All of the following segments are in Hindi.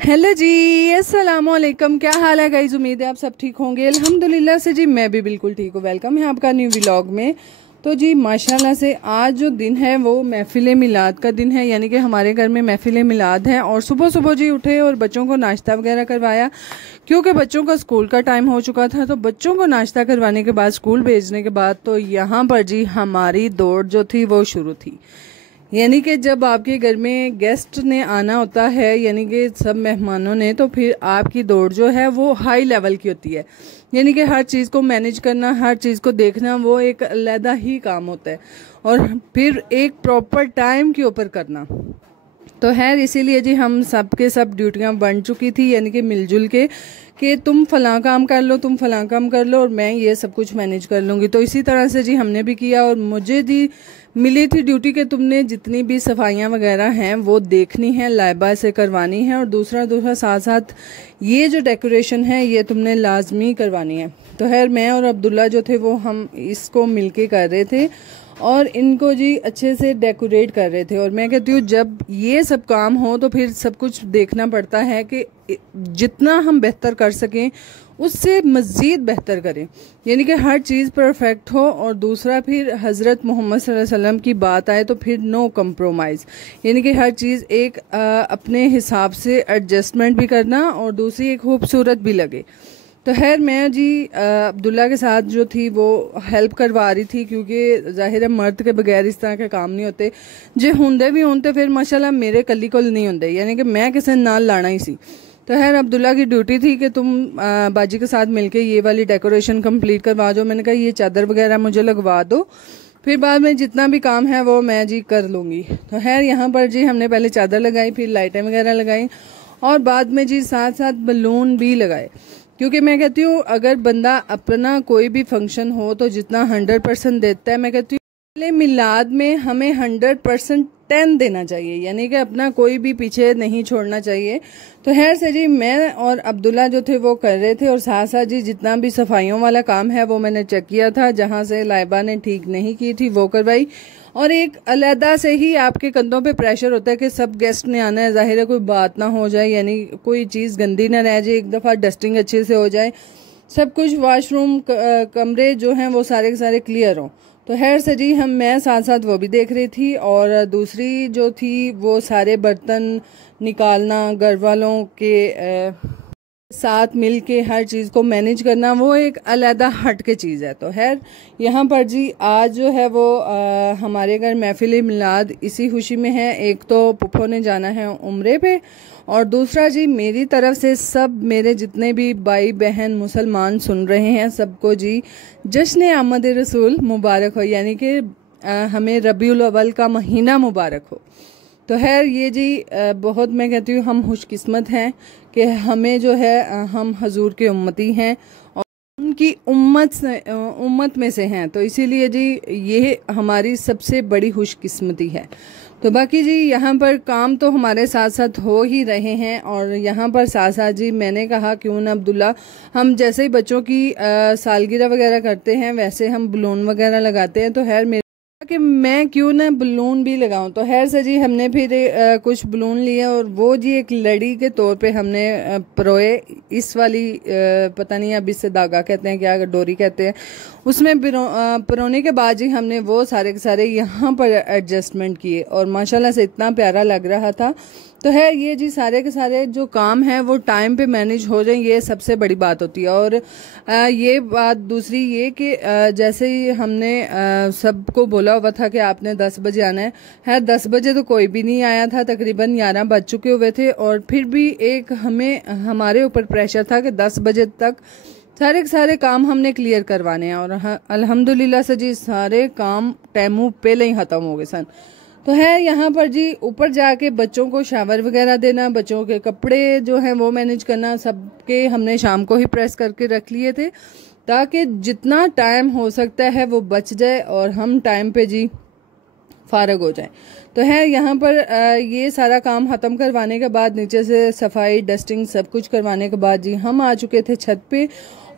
हेलो जी, अस्सलाम वालेकुम। क्या हाल है गाइज? उम्मीद है आप सब ठीक होंगे। अल्हम्दुलिल्लाह से जी मैं भी बिल्कुल ठीक हूँ। वेलकम है आपका न्यू व्लॉग में। तो जी माशाल्लाह से आज जो दिन है वो महफिल मिलाद का दिन है, यानी कि हमारे घर में महफिल मिलाद है। और सुबह सुबह जी उठे और बच्चों को नाश्ता वगैरह करवाया, क्योंकि बच्चों का स्कूल का टाइम हो चुका था। तो बच्चों को नाश्ता करवाने के बाद, स्कूल भेजने के बाद, तो यहाँ पर जी हमारी दौड़ जो थी वो शुरू थी। यानी कि जब आपके घर में गेस्ट ने आना होता है, यानी कि सब मेहमानों ने, तो फिर आपकी दौड़ जो है वो हाई लेवल की होती है। यानी कि हर चीज़ को मैनेज करना, हर चीज़ को देखना, वो एक अलग ही काम होता है। और फिर एक प्रॉपर टाइम के ऊपर करना। तो है इसीलिए जी हम सब के सब ड्यूटियां बन चुकी थी, यानी कि मिलजुल के कि तुम फलां काम कर लो, तुम फलां काम कर लो और मैं ये सब कुछ मैनेज कर लूँगी। तो इसी तरह से जी हमने भी किया। और मुझे जी मिली थी ड्यूटी कि तुमने जितनी भी सफाइयाँ वगैरह हैं वो देखनी है, लाइबा से करवानी है। और दूसरा साथ साथ ये जो डेकोरेशन है ये तुमने लाजमी करवानी है। तो खैर मैं और अब्दुल्ला जो थे वो हम इसको मिलके कर रहे थे और इनको जी अच्छे से डेकोरेट कर रहे थे। और मैं कहती हूँ जब ये सब काम हो तो फिर सब कुछ देखना पड़ता है कि जितना हम बेहतर कर सकें उससे मज़ीद बेहतर करें, यानी कि हर चीज़ परफेक्ट हो। और दूसरा फिर हज़रत मोहम्मद सल्लल्लाहु अलैहि वसल्लम की बात आए तो फिर नो कंप्रोमाइज़, यानी कि हर चीज़ एक अपने हिसाब से एडजस्टमेंट भी करना और दूसरी एक खूबसूरत भी लगे। तो खैर मैं जी अब्दुल्ला के साथ जो थी वो हेल्प करवा रही थी, क्योंकि जाहिर है मर्द के बगैर इस तरह के काम नहीं होते। जे होंदे भी होते फिर माशाल्लाह मेरे कली कोल नहीं होंदे, यानी कि मैं किसी नाल लाना ही सी। तो खैर अब्दुल्ला की ड्यूटी थी कि तुम बाजी के साथ मिलके ये वाली डेकोरेशन कंप्लीट करवा दो। मैंने कहा ये चादर वगैरह मुझे लगवा दो, फिर बाद में जितना भी काम है वो मैं जी कर लूँगी। तो खैर यहाँ पर जी हमने पहले चादर लगाई, फिर लाइटें वगैरह लगाई और बाद में जी साथ साथ बलून भी लगाए। क्योंकि मैं कहती हूँ अगर बंदा अपना कोई भी फंक्शन हो तो जितना 100% देता है, मैं कहती हूँ पहले मिलाद में हमें 100% 10 देना चाहिए, यानी कि अपना कोई भी पीछे नहीं छोड़ना चाहिए। तो खैर से जी मैं और अब्दुल्ला जो थे वो कर रहे थे और साथ साथ जी जितना भी सफाइयों वाला काम है वो मैंने चेक किया था, जहाँ से लाइबा ने ठीक नहीं की थी वो करवाई। और एक अलहदा से ही आपके कंधों पे प्रेशर होता है कि सब गेस्ट ने आना है, जाहिर है कोई बात ना हो जाए, यानी कोई चीज़ गंदी ना रह जाए, एक दफ़ा डस्टिंग अच्छे से हो जाए, सब कुछ वॉशरूम कमरे जो हैं वो सारे के सारे क्लियर हों। तो खैर से जी मैं साथ साथ वो भी देख रही थी। और दूसरी जो थी वो सारे बर्तन निकालना, घर वालों के साथ मिल के हर चीज़ को मैनेज करना, वो एक अलहदा हट के चीज़ है। तो खैर यहाँ पर जी आज जो है वो हमारे घर महफिल मिलाद इसी खुशी में है। एक तो पुप्पो ने जाना है उम्रे पे, और दूसरा जी मेरी तरफ से सब मेरे जितने भी भाई बहन मुसलमान सुन रहे हैं सबको जी जश्न आमद रसूल मुबारक हो, यानी कि हमें रबीउल अव्वल का महीना मुबारक हो। तो खैर ये जी बहुत मैं कहती हूँ हम खुशकिस्मत हैं कि हमें जो है हम हजूर के उम्मती हैं और उनकी उम्मत में से हैं। तो इसीलिए जी ये हमारी सबसे बड़ी खुशकिस्मती है। तो बाकी जी यहाँ पर काम तो हमारे साथ साथ हो ही रहे हैं। और यहाँ पर साथ साथ जी मैंने कहा क्यों ना अब्दुल्ला, हम जैसे ही बच्चों की सालगिरह वगैरह करते हैं वैसे हम बलून वगैरह लगाते हैं। तो खैर मेरे कि मैं क्यों ना बलून भी लगाऊं। तो खैर से जी हमने फिर कुछ बलून लिए और वो जी एक लड़ी के तौर पे हमने परोए। इस वाली पता नहीं अब इससे धागा कहते हैं क्या डोरी कहते हैं, उसमें परोने के बाद जी हमने वो सारे के सारे यहाँ पर एडजस्टमेंट किए और माशाल्लाह से इतना प्यारा लग रहा था। तो है ये जी सारे के सारे जो काम है वो टाइम पे मैनेज हो जाए, ये सबसे बड़ी बात होती है। और ये बात दूसरी ये कि जैसे ही हमने सबको बोला हुआ था कि आपने 10 बजे आना है 10 बजे तो कोई भी नहीं आया था, तकरीबन 11 बज चुके हुए थे। और फिर भी एक हमारे ऊपर प्रेशर था कि 10 बजे तक सारे के सारे काम हमने क्लियर करवाने हैं। और अल्हम्दुलिल्लाह से जी सारे काम टाइमों पहले ही ख़त्म हो गए सन। तो है यहाँ पर जी ऊपर जाके बच्चों को शावर वगैरह देना, बच्चों के कपड़े जो हैं वो मैनेज करना, सबके हमने शाम को ही प्रेस करके रख लिए थे ताकि जितना टाइम हो सकता है वो बच जाए और हम टाइम पे जी फारग हो जाए। तो है यहाँ पर ये सारा काम ख़त्म करवाने के बाद नीचे से सफाई डस्टिंग सब कुछ करवाने के बाद जी हम आ चुके थे छत पे।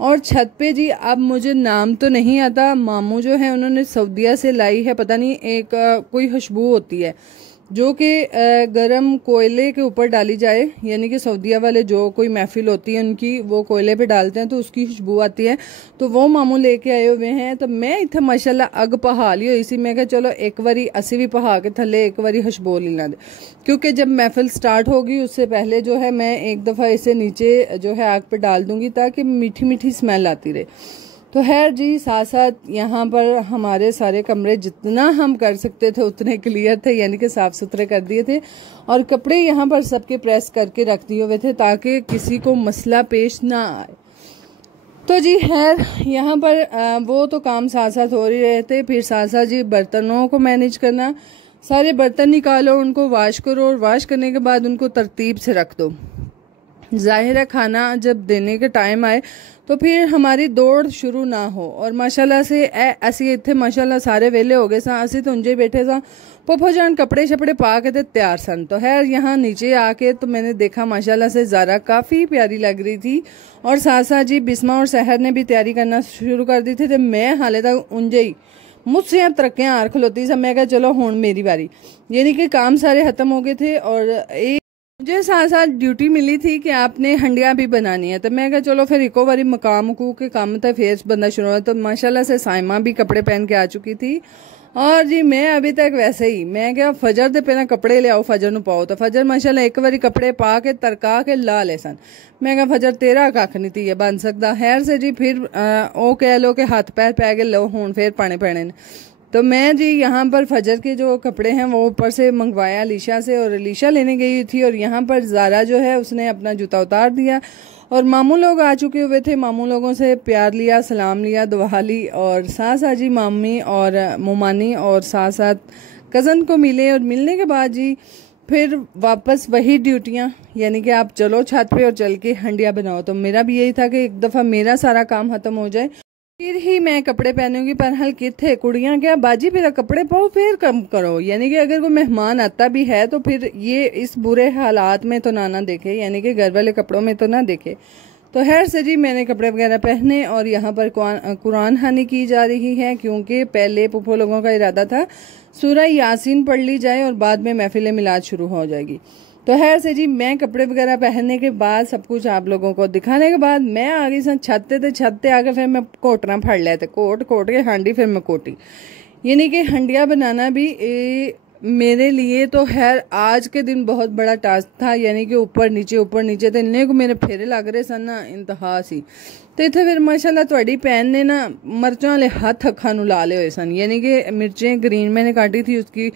और छत पे जी अब मुझे नाम तो नहीं आता, मामू जो है उन्होंने सऊदीया से लाई है, पता नहीं एक कोई खुशबू होती है जो कि गरम कोयले के ऊपर डाली जाए, यानी कि सऊदीया वाले जो कोई महफिल होती है उनकी वो कोयले पे डालते हैं तो उसकी खुशबू आती है। तो वो मामू लेके आए हुए हैं। तो मैं इत्थे माशाल्लाह अग पहा ली हुई सी। मैं कहा चलो एक बारी असी भी पहा के थले एक बारी खुशबू लेना दे, क्योंकि जब महफिल स्टार्ट होगी उससे पहले जो है मैं एक दफ़ा इसे नीचे जो है आग पे डाल दूंगी ताकि मीठी मीठी स्मेल आती रहे। तो खैर जी, साथ साथ यहाँ पर हमारे सारे कमरे जितना हम कर सकते थे उतने क्लियर थे, यानी कि साफ सुथरे कर दिए थे और कपड़े यहाँ पर सबके प्रेस करके रख दिए हुए थे ताकि किसी को मसला पेश ना आए। तो जी खैर यहाँ पर वो तो काम साथ साथ हो ही रहे थे। फिर साथ साथ जी बर्तनों को मैनेज करना, सारे बर्तन निकालो, उनको वॉश करो और वॉश करने के बाद उनको तरतीब से रख दो। जाहिर है खाना जब देने के टाइम आए तो फिर हमारी दौड़ शुरू ना हो। और माशाल्लाह से ऐसे इतने माशाल्लाह सारे वेले हो गए सा, असी तो उंजे बैठे सा, पप्पो जान कपड़े शपड़े पा के ते तैयार सन। तो खैर यहाँ नीचे आके तो मैंने देखा माशाल्लाह से ज़ारा काफ़ी प्यारी लग रही थी और साथ साथ जी बिस्मा और सहर ने भी तैयारी करना शुरू कर दी थी। तो मैं हाले तक उंजे ही मुझसे तरक्कियाँ आर खलोती सा। मैं कहा चलो हुण मेरी बारी, यानी कि काम सारे खत्म हो गए थे और एक मुझे साथ साथ ड्यूटी मिली थी कि आपने हंडियां भी बनानी है। तो मैं कहा चलो फिर इको बारी मकाम के काम तो फेस बंदा शुरू हुआ। तो माशाल्लाह से साइमा भी कपड़े पहन के आ चुकी थी और जी मैं अभी तक वैसे ही, मैं क्या फजर दे पहले कपड़े ले आओ फजर नु पाओ। तो फजर माशाल्लाह एक बारी कपड़े पा के तरका के ला ले सन। मैं कहा फजर तेरा कख नहीं थी ये बन सकता। खैर से जी फिर ओ कह लो कि हाथ पैर पै गए, लो हूं फिर पाने पैने। तो मैं जी यहाँ पर फजर के जो कपड़े हैं वो ऊपर से मंगवाया अलीशा से और अलीशा लेने गई थी और यहाँ पर ज़ारा जो है उसने अपना जूता उतार दिया और मामू लोग आ चुके हुए थे। मामू लोगों से प्यार लिया, सलाम लिया, दुआ ली और साथ साथ जी मामी और मुमानी और साथ साथ कज़न को मिले और मिलने के बाद जी फिर वापस वही ड्यूटियाँ, यानी कि आप चलो छत पे और चल के हंडिया बनाओ। तो मेरा भी यही था कि एक दफ़ा मेरा सारा काम ख़त्म हो जाए फिर ही मैं कपड़े पहनूंगी। पर हल किथे कुड़ियां क्या बाजी फिर कपड़े पाओ फिर कम करो, यानी कि अगर कोई मेहमान आता भी है तो फिर ये इस बुरे हालात में तो ना देखे, यानी कि घर वाले कपड़ों में तो ना देखे। तो खैर से जी मैंने कपड़े वगैरह पहने और यहाँ पर कुरान खानी की जा रही है, क्योंकि पहले पुप्पो लोगों का इरादा था सूरह यासीन पढ़ ली जाए और बाद में महफिल मिलाद शुरू हो जाएगी। तो खैर से जी मैं कपड़े वगैरह पहनने के बाद सब कुछ आप लोगों को दिखाने के बाद मैं आ गई सन छत ते छत ते आके फिर मैं कोटना फड़ लिया थे, कोट के हांडी फिर मैं कोटी, यानी कि हंडिया बनाना भी मेरे लिए तो खैर आज के दिन बहुत बड़ा टास्क था, यानी कि ऊपर नीचे तो इन्ने को मेरे फेरे लग रहे सन ना इंतहा सी। तो इतने फिर माशाल्लाह तुहाडी भैन ने ना मिर्चों वाले हाथ अखा नू ला ले हुए सन, यानी कि मिर्चें ग्रीन मैंने काटी थी, उसकी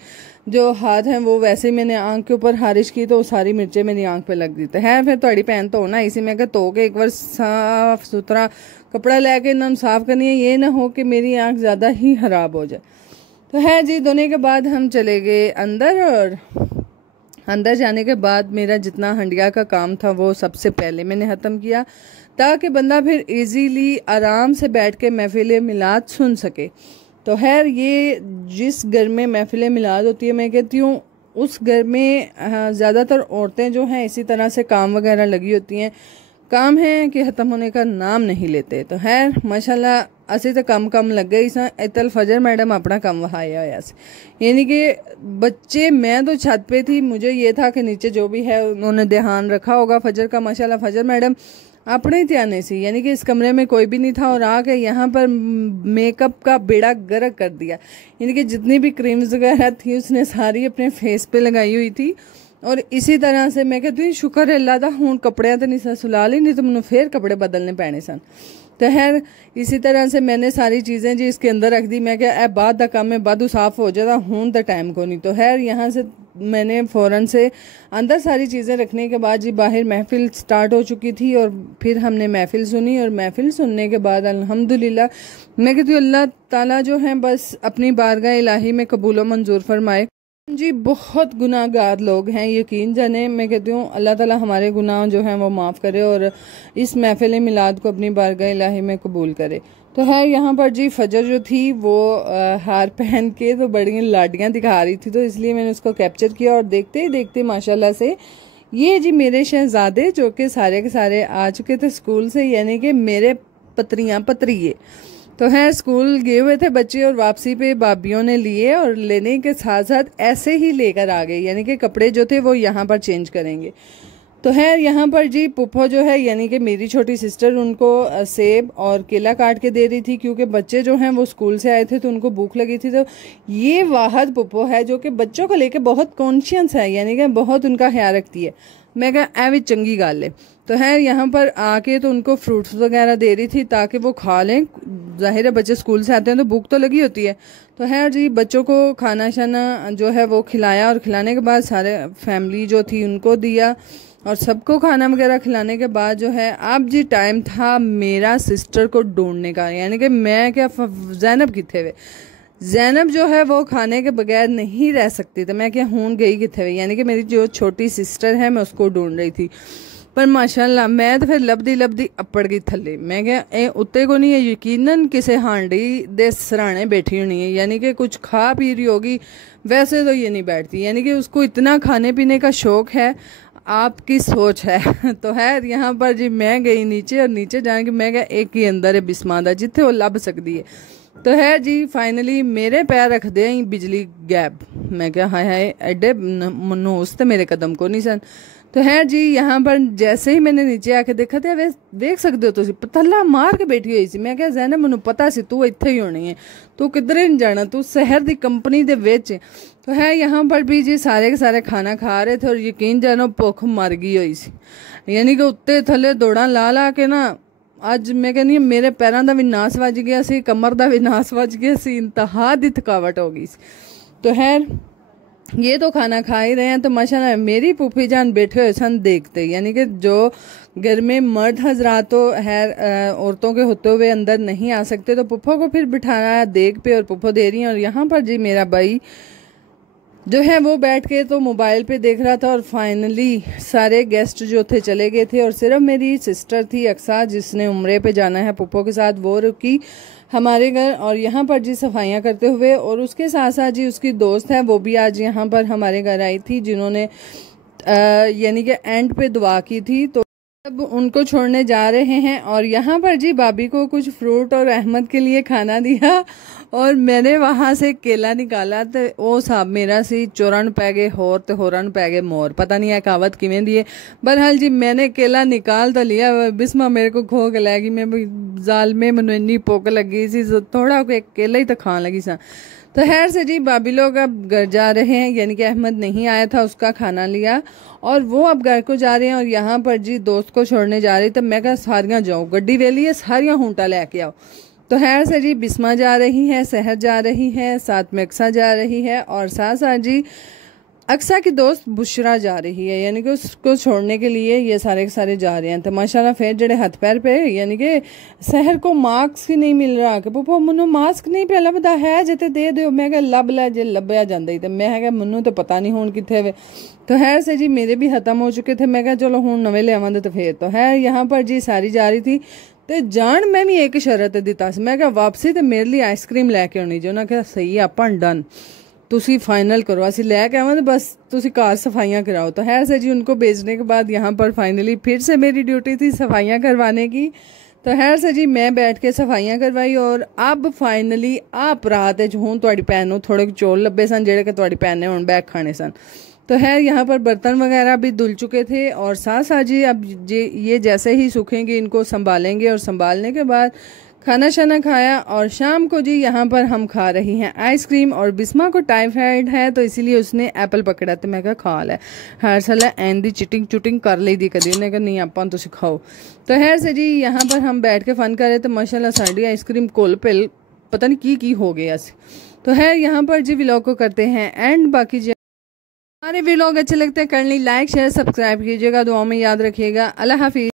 जो हाथ हैं वो वैसे मैंने आंख के ऊपर हारिश की तो सारी मिर्चें मेरी आंख पे लग दी। तो है फिर तुहाडी भैन तो ना इसी में धो के एक बार साफ सुथरा कपड़ा लेके इन्होंने साफ करनी है, ये ना हो कि मेरी आंख ज़्यादा ही खराब हो जाए। तो है जी धोने के बाद हम चले गए अंदर और अंदर जाने के बाद मेरा जितना हंडिया का काम था वो सबसे पहले मैंने ख़त्म किया ताकि बंदा फिर इजीली आराम से बैठ के महफिल मिलाद सुन सके। तो खैर ये जिस घर में महफिल मिलाद होती है मैं कहती हूँ उस घर में ज़्यादातर औरतें जो हैं इसी तरह से काम वगैरह लगी होती हैं, काम है कि ख़त्म होने का नाम नहीं लेते। तो खैर माशाल्लाह असी तो कम लग गई सा। इतल फजर मैडम अपना काम वहाया होया से, यानी कि बच्चे मैं तो छत पे थी, मुझे ये था कि नीचे जो भी है उन्होंने ध्यान रखा होगा फजर का। माशाल्लाह फजर मैडम अपने ध्यान से, यानी कि इस कमरे में कोई भी नहीं था और आके यहाँ पर मेकअप का बेड़ा गर्क कर दिया, यानी कि जितनी भी क्रीम्स वगैरह थी उसने सारी अपने फेस पे लगाई हुई थी। और इसी तरह से मैं कहती हूँ शुक्र अल्लाह दा हूँ कपड़े तो नहीं सुला ली, नहीं तो मैंने फिर कपड़े बदलने पैने सन। तो खैर इसी तरह से मैंने सारी चीज़ें जी इसके अंदर रख दी। मैं क्या ए बाद का काम है बादू साफ हो जाता हूँ तो टाइम को नहीं। तो खैर यहाँ से मैंने फ़ौरन से अंदर सारी चीज़ें रखने के बाद जी बाहर महफिल स्टार्ट हो चुकी थी और फिर हमने महफिल सुनी और महफिल सुनने के बाद अल्हम्दुलिल्लाह मैं कहती हूँ अल्लाह ताला जो है बस अपनी बारगाह इलाही में कबूल मंजूर फरमाए। जी बहुत गुनाहगार लोग हैं, यकीन जाने मैं कहती हूँ अल्लाह ताला हमारे गुनाह जो हैं वो माफ़ करे और इस महफिल मिलाद को अपनी बारगाह इलाही में कबूल करे। तो है यहाँ पर जी फजर जो थी वो हार पहन के तो बड़ी लाडियाँ दिखा रही थी, तो इसलिए मैंने उसको कैप्चर किया और देखते ही देखते माशाल्लाह से ये जी मेरे शहजादे जो कि सारे के सारे आ चुके थे स्कूल से, यानी कि मेरे पतरियाँ पतरिये। तो है स्कूल गए हुए थे बच्चे और वापसी पे भाभियों ने लिए और लेने के साथ साथ ऐसे ही लेकर आ गए, यानी कि कपड़े जो थे वो यहाँ पर चेंज करेंगे। तो है यहाँ पर जी पुप्पो जो है यानी कि मेरी छोटी सिस्टर उनको सेब और केला काट के दे रही थी, क्योंकि बच्चे जो हैं वो स्कूल से आए थे तो उनको भूख लगी थी। तो ये वाहद पुप्पो है जो कि बच्चों को लेके बहुत कॉन्शियस है, यानी कि बहुत उनका ख्याल रखती है। मैं कहा ए भी चंगी गल है। तो है यहाँ पर आके तो उनको फ्रूट्स वगैरह दे रही थी ताकि वो खा लें। जाहिर है बच्चे स्कूल से आते हैं तो भूख तो लगी होती है। तो है जी बच्चों को खाना शाना जो है वो खिलाया और खिलाने के बाद सारे फैमिली जो थी उनको दिया और सबको खाना वगैरह खिलाने के बाद जो है अब जी टाइम था मेरा सिस्टर को ढूंढने का, यानी कि मैं क्या ज़ैनब किथे हुए। ज़ैनब जो है वो खाने के बगैर नहीं रह सकती, तो मैं क्या हूँ गई किथे हुई, यानी कि मेरी जो छोटी सिस्टर है मैं उसको ढूंढ रही थी। पर माशाल्लाह मैं तो फिर लभदी अपड़ गई थल्ले। मैं क्या ए उत्ते को नहीं है, यकीनन किसी हांडी दे सराहने बैठी होनी है, यानी कि कुछ खा पी रही होगी। वैसे तो ये नहीं बैठती, यानी कि उसको इतना खाने पीने का शौक है, आपकी सोच है। तो है यहाँ पर जी मैं गई नीचे और नीचे जाने की मैं क्या एक ही अंदर है बिस्मादा जिथे वो लभ सकती है। तो है जी फाइनली मेरे पैर रख दे बिजली गैब। मैं क्या हाय हाय एडे मनोस तो मेरे कदम को नहीं सन। तो है जी यहाँ पर जैसे ही मैंने नीचे आके देखा थे वे देख सकते हो तुम पतला मार के बैठी हुई सी। मैं क्या ज़ैनब मैनू पता सी तू इत्थे ही होनी है, तू किधरे नहीं जाना, तू शहर की कंपनी दे विच। तो है यहाँ पर भी जी सारे के सारे खाना खा रहे थे और यकीन जानो भुख मर गई हुई सी, यानी कि उत्ते थले दौड़ा ला ला के ना अज मैं कहनी मेरे पैरों का भी नास वज गया सी, कमर का भी नास वज गया सी, इंतहा दी थकावट हो गई सी। तो है ये तो खाना खा ही रहे हैं। तो माशाल्लाह मेरी फूफी जान बैठे हुए सन देखते, यानी कि जो घर में मर्द हजरात तो है औरतों के होते हुए अंदर नहीं आ सकते, तो पुप्पो को फिर बिठाया देख पे और पुप्पो दे रही हैं। और यहाँ पर जी मेरा भाई जो है वो बैठ के तो मोबाइल पे देख रहा था और फाइनली सारे गेस्ट जो थे चले गए थे और सिर्फ मेरी सिस्टर थी अक्सा जिसने उम्रे पे जाना है पुप्पो के साथ, वो रुकी हमारे घर और यहाँ पर जी सफाइयाँ करते हुए। और उसके साथ साथ जी उसकी दोस्त है वो भी आज यहाँ पर हमारे घर आई थी, जिन्होंने यानी कि एंड पे दुआ की थी। तो अब उनको छोड़ने जा रहे हैं और यहाँ पर जी भाभी को कुछ फ्रूट और अहमद के लिए खाना दिया और मैंने वहाँ से केला निकाला तो वो साहब मेरा सी चोरन पै गए होर ते होरन पै गए मोर, पता नहीं है कहावत किवें दी है। बहरहाल जी मैंने केला निकाल तो लिया, बिस्मा मेरे को खो के लैगी, मैं जाल में मैनू इन्नी भुख लगी सी थोड़ा केला ही तो खान लगी सा। तो खैर से जी भाभी लोग अब घर जा रहे हैं, यानी कि अहमद नहीं आया था उसका खाना लिया और वो अब घर को जा रहे हैं। और यहाँ पर जी दोस्त को छोड़ने जा रही, तब मैं कहा सारियाँ जाओ गड्डी वेली है सारियाँ हूंटा लेके आओ। तो खैर से जी बिस्मा जा रही है, सहर जा रही है, साथ में अक्सा जा रही है और साथ साथ जी अक्सा की दोस्त बुशरा जा रही है, यानी कि उसको छोड़ने के लिए ये सारे के सारे जा रहे हैं। तो माशाल्लाह फिर जड़े हाथ पैर पे यानी कि शहर को मास्क ही नहीं मिल रहा कि पुप्पो मनु मास्क नहीं पे लभदा है जिते दे दो। मैं क्या लब लै जे लभया जांदा ही, तो मैं क्या मनु तो पता नहीं हुण किथे वे। तो खैर से जी मेरे भी खत्म हो चुके थे, मैं क्या चलो हुण नवे ले आवांदे। तो फिर तो है यहाँ पर जी सारी जा रही थी तो जान मैं भी एक शरत दिता सी, मैं क्या वापसी तो मेरे लिए आइसक्रीम लैके आनी जो। उन्हें कहा सही है ਆਪਾਂ डन तुसी फाइनल करो असी लैके आवां बस तुसी कार सफाइयाँ कराओ। तो खैर से जी उनको भेजने के बाद यहाँ पर फाइनली फिर से मेरी ड्यूटी थी सफाइयाँ करवाने की। तो खैर से जी मैं बैठ के सफाइयाँ करवाई और अब फाइनली आप रात हूँ थोड़ी भैन नूं थोड़े चौल लब्बे सन जेड़े कि थोड़ी भैन ने हुण बैग खाने सन। तो है यहाँ पर बर्तन वगैरह भी धुल चुके थे और साथ साथ जी अब ये जैसे ही सूखेंगे इनको संभालेंगे और संभालने के बाद खाना शाना खाया। और शाम को जी यहाँ पर हम खा रही हैं आइसक्रीम और बिस्मा को टाइफाइड है तो इसीलिए उसने एप्पल पकड़ा तो मैं कहा खा लै हर साल एन दी चिटिंग चुटिंग कर ली दी कदी उन्हें कहा नहीं आप तुम खाओ। तो खैर से जी यहाँ पर हम बैठ के फन कर रहे तो माशाल्लाह साड़ी आइसक्रीम कोल पिल पता नहीं की हो गया। तो है यहाँ पर जी व्लॉग को करते हैं एंड बाकी जी हमारे व्लॉग अच्छे लगते हैं करनी लाइक शेयर सब्सक्राइब कीजिएगा, दुआओं में याद रखिएगा। अल्लाह हाफिज़।